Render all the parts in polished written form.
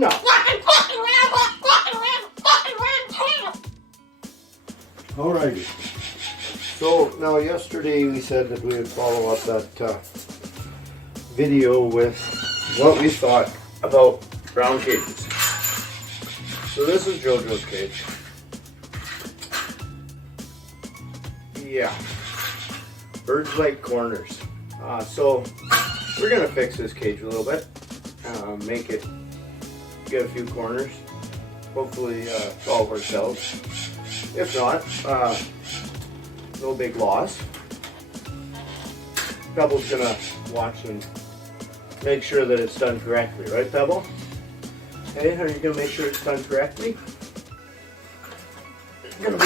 enough. Alrighty. So now yesterday we said that we would follow up that video with what we thought about brown cages. So this is JoJo's cage. Yeah. Birds like corners. So we're gonna fix this cage a little bit. Make it, get a few corners. Hopefully it all works out. If not, no big loss. Pebble's gonna watch and make sure that it's done correctly, right, Pebble? Hey, are you gonna make sure it's done correctly? Gonna be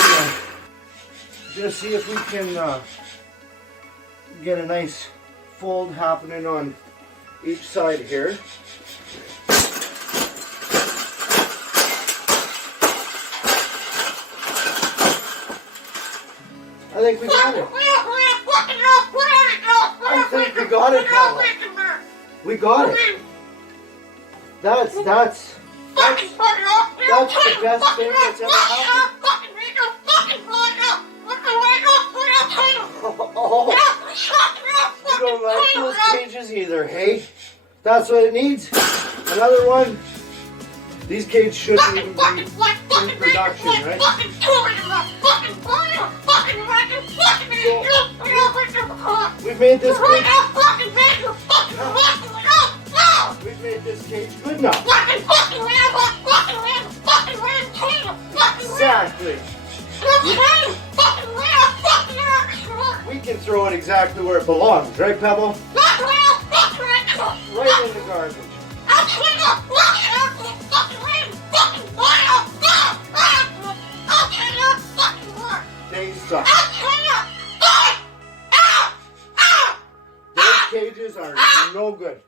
just see if we can get a nice fold happening on each side here. I think we got it. I think we got it, Pebble. We got it. That's the best thing that's ever happened. Oh, you don't like those cages either, hey? That's what it needs. Another one. These cages shouldn't even be in production, right? So, we've made this cage. We've made this cage good enough. Exactly. We can throw it exactly where it belongs, right, Pebble? Right in the garbage. They suck. Those cages are no good.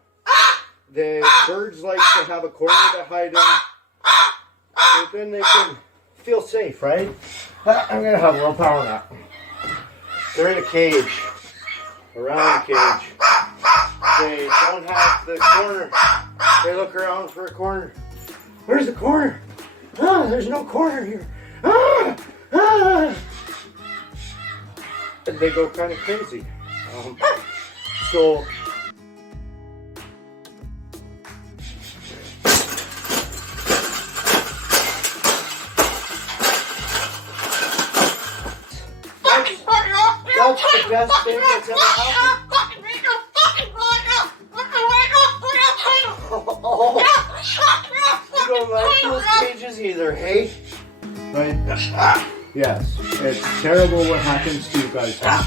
The birds like to have a corner to hide in, so then they can feel safe, right? I'm gonna have a little power nap. They're in a cage, around a cage. They don't have the corner. They look around for a corner. Where's the corner? Ah, there's no corner here. Ah, ah. And they go kind of crazy. So that's the best thing that's ever happened. Oh, you don't like those cages either, hey? Right? Yes, it's terrible what happens to you guys. Yep.